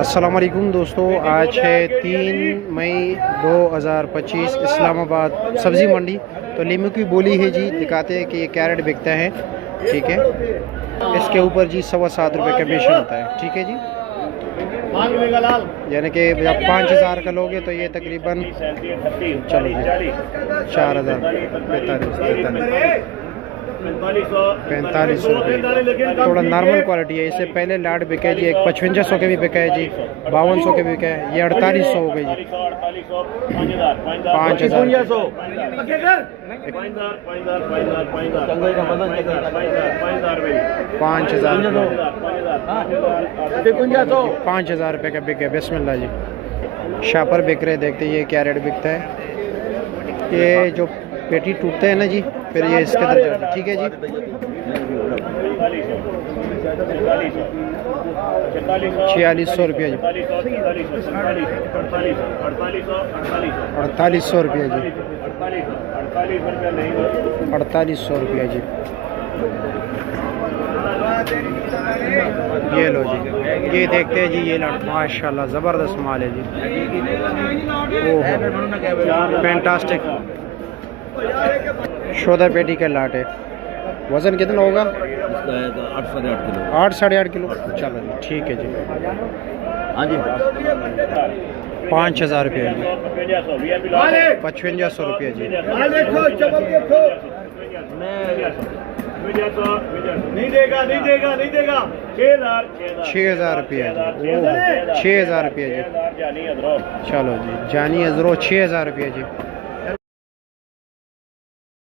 अस्सलाम वालेकुम दोस्तों, आज है 3 मई 2025 इस्लामाबाद सब्ज़ी मंडी। तो लीमू की बोली है जी, दिखाते हैं कि ये कैरेट बिकता है। ठीक है, इसके ऊपर जी 7.25 रुपये कमीशन होता है। ठीक है जी, यानी कि जब 5,000 का लोगे तो ये तकरीबन चलो जी 4,000 45 रुपये। थोड़ा नॉर्मल क्वालिटी है। इससे पहले लाट बिका जी, एक 5500 के भी बिका है जी, 5200 के भी बिका है। ये 4800 हो गई जी, 5,000 5,000 रुपये का बिक गया। बिस्मिल्लाह जी, शापर बिक रहे। देखते ये क्या रेट बिकता है। ये जो पेटी टूटते हैं ना जी, फिर ये इसके अंदर जाता है। ठीक है जी, 4600 रुपये जी, 4800 रुपये जी, 4800 रुपये जी। ये लो जी, ये देखते हैं जी, ये लाट माशाल्लाह ज़बरदस्त माल है जी। ओह फैंटास्टिक, 14 पेटी का लाट है। वज़न कितना होगा? 8 साढ़े 8 किलो। चलो जी, ठीक है जी। हाँ जी, 5,000 रुपये जी, 5500 रुपये जी, नहीं देगा 6,000 रुपये जी। 6,000 रुपये जी। चलो जी, जानी अजरो 6,000 रुपये जी।